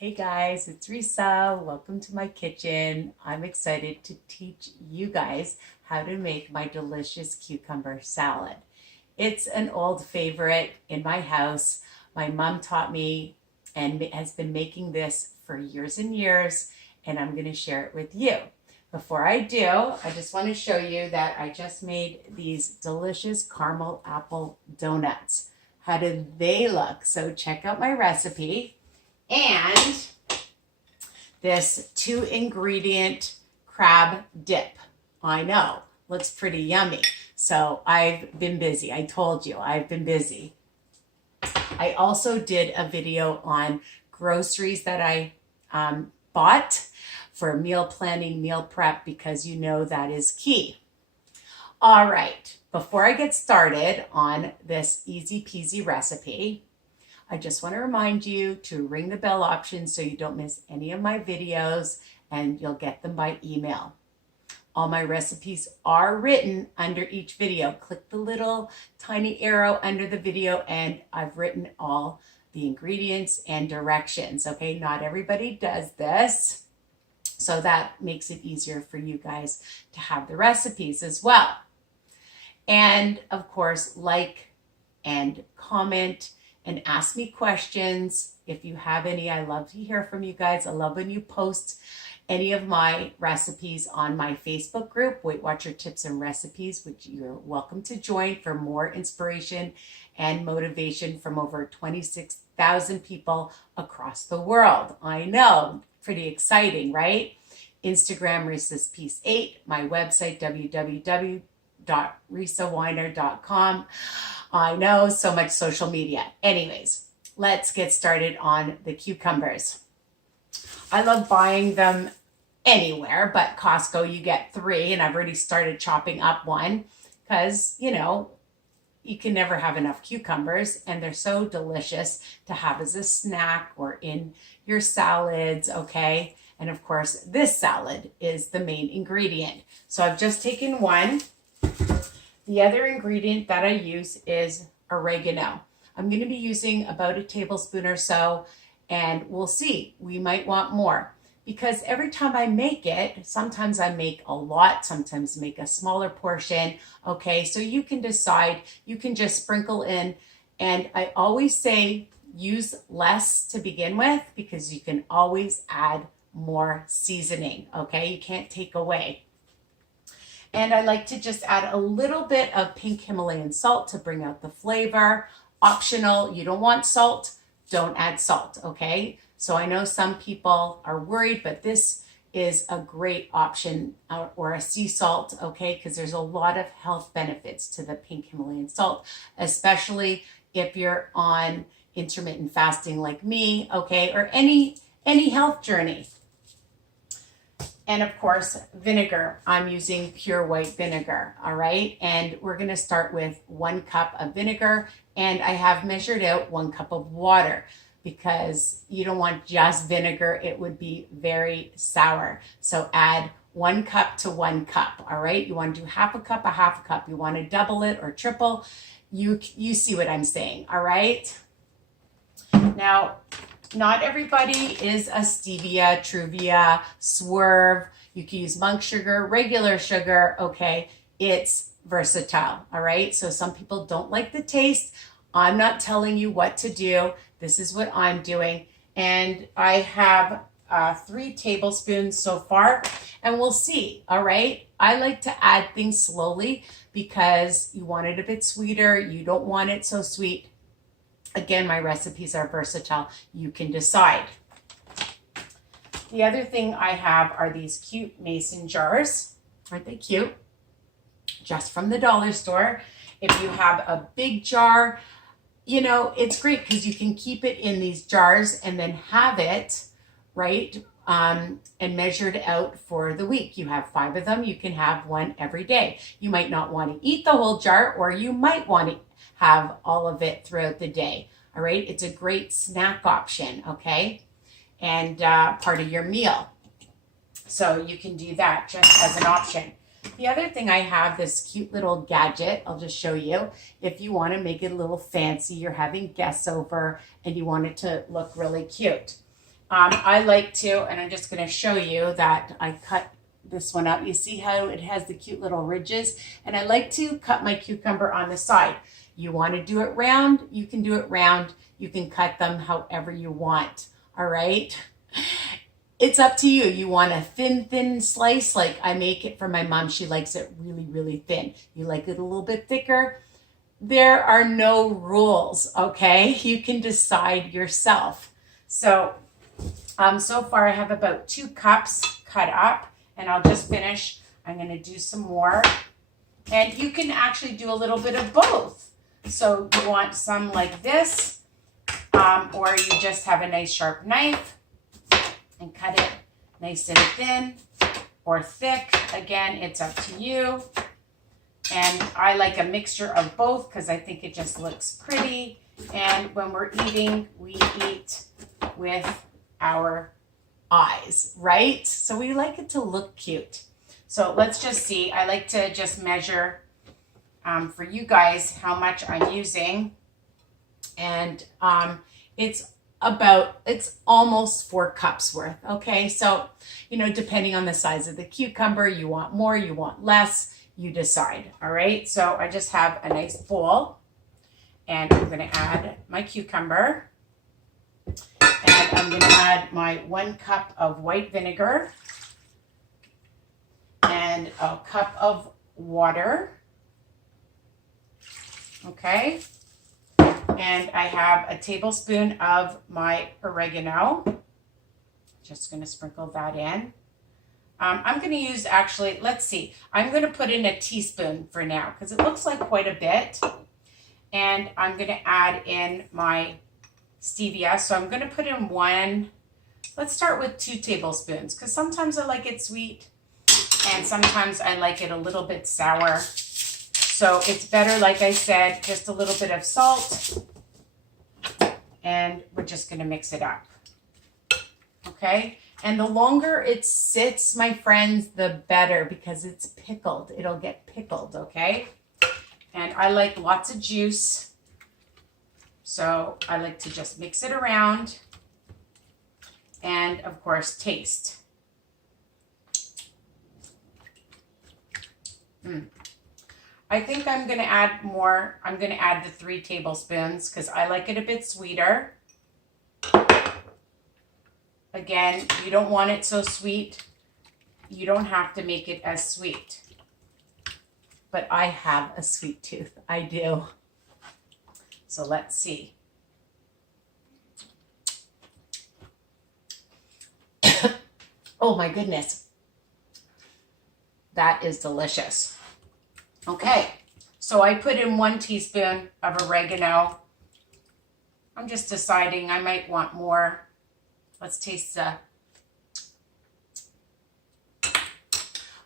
Hey guys, it's Risa. Welcome to my kitchen. I'm excited to teach you guys how to make my delicious cucumber salad. It's an old favorite in my house. My mom taught me and has been making this for years and years, and I'm going to share it with you. Before I do, I just want to show you that I just made these delicious caramel apple donuts. How do they look? So check out my recipe. And this 2-ingredient crab dip. I know, looks pretty yummy. So I've been busy. I told you, I've been busy. I also did a video on groceries that I bought for meal planning, meal prep, because you know that is key. All right, before I get started on this easy peasy recipe, I just want to remind you to ring the bell option so you don't miss any of my videos, and you'll get them by email. All my recipes are written under each video. Click the little tiny arrow under the video and I've written all the ingredients and directions. Okay, not everybody does this, so that makes it easier for you guys to have the recipes as well. And of course, like and comment and ask me questions if you have any. I love to hear from you guys. I love when you post any of my recipes on my Facebook group, Weight Watcher Tips and Recipes, which you're welcome to join for more inspiration and motivation from over 26,000 people across the world. I know, pretty exciting, right? Instagram, Risa's Piece 8, my website, www.risawiner.com. I know, so much social media. Anyways, let's get started on the cucumbers. I love buying them anywhere, but Costco, you get 3, and I've already started chopping up one because, you know, you can never have enough cucumbers, and they're so delicious to have as a snack or in your salads, okay? And of course, this salad is the main ingredient. So I've just taken one. The other ingredient that I use is oregano. I'm going to be using about a tablespoon or so, and we'll see. We might want more because every time I make it, sometimes I make a lot, sometimes make a smaller portion. Okay, so you can decide. You can just sprinkle in, and I always say use less to begin with because you can always add more seasoning. Okay, you can't take away. And I like to just add a little bit of pink Himalayan salt to bring out the flavor. Optional, you don't want salt, don't add salt, okay? So I know some people are worried, but this is a great option, or a sea salt, okay? Because there's a lot of health benefits to the pink Himalayan salt, especially if you're on intermittent fasting like me, okay? Or any health journey. And of course, vinegar. I'm using pure white vinegar, all right? And we're gonna start with 1 cup of vinegar, and I have measured out 1 cup of water because you don't want just vinegar. It would be very sour. So add 1 cup to 1 cup, all right? You wanna do half a cup, a half a cup. You wanna double it or triple. You see what I'm saying, all right? Now, not everybody is a Stevia, Truvia, Swerve. You can use monk sugar, regular sugar, okay? It's versatile, all right? So some people don't like the taste. I'm not telling you what to do. This is what I'm doing. And I have 3 tablespoons so far, and we'll see, all right? I like to add things slowly because you want it a bit sweeter. You don't want it so sweet. Again, my recipes are versatile. You can decide. The other thing I have are these cute mason jars. Aren't they cute? Just from the dollar store. If you have a big jar, you know, it's great because you can keep it in these jars and then have it, right, and measured out for the week. You have 5 of them. You can have 1 every day. You might not want to eat the whole jar, or you might want to have all of it throughout the day. All right, it's a great snack option, okay, and part of your meal. So you can do that just as an option. The other thing I have, this cute little gadget, I'll just show you. If you want to make it a little fancy, you're having guests over and you want it to look really cute. I like to, and I'm just going to show you that I cut this one up. You see how it has the cute little ridges? And I like to cut my cucumber on the side. You want to do it round, you can do it round. You can cut them however you want. All right? It's up to you. You want a thin slice, like I make it for my mom. She likes it really thin. You like it a little bit thicker? There are no rules, okay? You can decide yourself. So, so far I have about 2 cups cut up, and I'll just finish. I'm going to do some more. And you can actually do a little bit of both. So you want some like this, or you just have a nice sharp knife and cut it nice and thin or thick. Again, it's up to you. And I like a mixture of both because I think it just looks pretty. And when we're eating, we eat with our eyes, right? So we like it to look cute. So let's just see. I like to just measure for you guys how much I'm using. And it's almost 4 cups worth. Okay, so, you know, depending on the size of the cucumber, you want more, you want less, you decide. All right, so I just have a nice bowl, and I'm going to add my cucumber, and I'm going to add my 1 cup of white vinegar and a cup of water. Okay. And I have a tablespoon of my oregano. Just going to sprinkle that in. I'm going to use, actually, let's see. I'm going to put in a teaspoon for now because it looks like quite a bit. And I'm going to add in my stevia. So I'm going to put in 1. Let's start with 2 tablespoons because sometimes I like it sweet and sometimes I like it a little bit sour. So it's better, like I said, just a little bit of salt, and we're just going to mix it up. Okay? And the longer it sits, my friends, the better because it's pickled. It'll get pickled, okay? And I like lots of juice, so I like to just mix it around and, of course, taste. I think I'm going to add more. I'm going to add the 3 tablespoons because I like it a bit sweeter. Again, you don't want it so sweet. You don't have to make it as sweet. But I have a sweet tooth. I do. So let's see. Oh my goodness. That is delicious. Okay, so I put in 1 teaspoon of oregano. I'm just deciding I might want more. Let's taste the...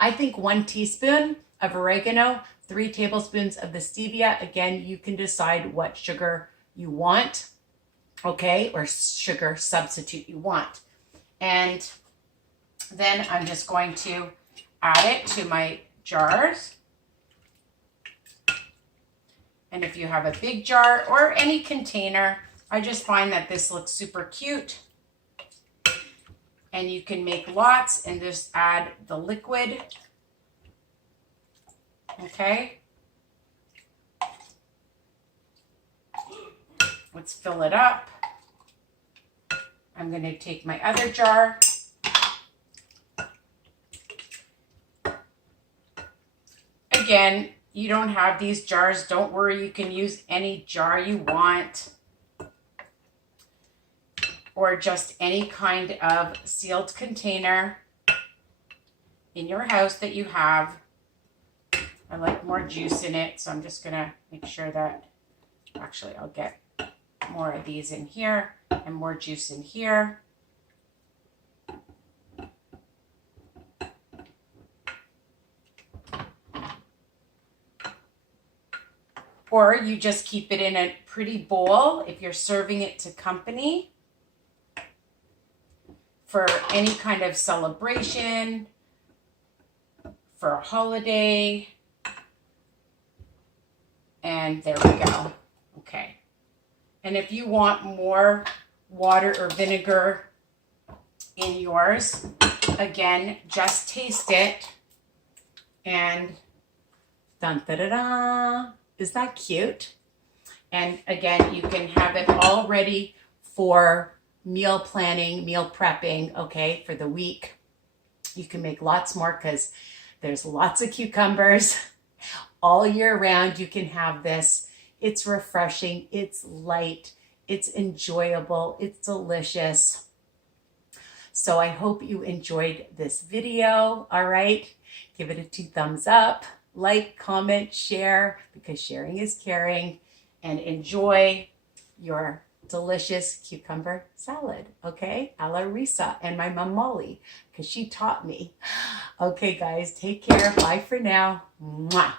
I think 1 teaspoon of oregano, 3 tablespoons of the stevia. Again, you can decide what sugar you want, okay, or sugar substitute you want. And then I'm just going to add it to my jars. And if you have a big jar or any container, I just find that this looks super cute. And you can make lots and just add the liquid. Okay. Let's fill it up. I'm going to take my other jar. Again, you don't have these jars, don't worry, you can use any jar you want. Or just any kind of sealed container in your house that you have. I like more juice in it, so I'm just going to make sure that, actually I'll get more of these in here and more juice in here. Or you just keep it in a pretty bowl if you're serving it to company for any kind of celebration, for a holiday. And there we go. Okay. And if you want more water or vinegar, in yours. Again, just taste it. And dun da da da. Is that cute? And again, you can have it all ready for meal planning, meal prepping, okay, for the week. You can make lots more because there's lots of cucumbers all year round. You can have this. It's refreshing, it's light, it's enjoyable, it's delicious. So I hope you enjoyed this video, all right? Give it a 2 thumbs up, like, comment, share, because sharing is caring, and enjoy your delicious cucumber salad, okay? A la Risa and my mom Molly, because she taught me. Okay, guys, take care. Bye for now. Mwah.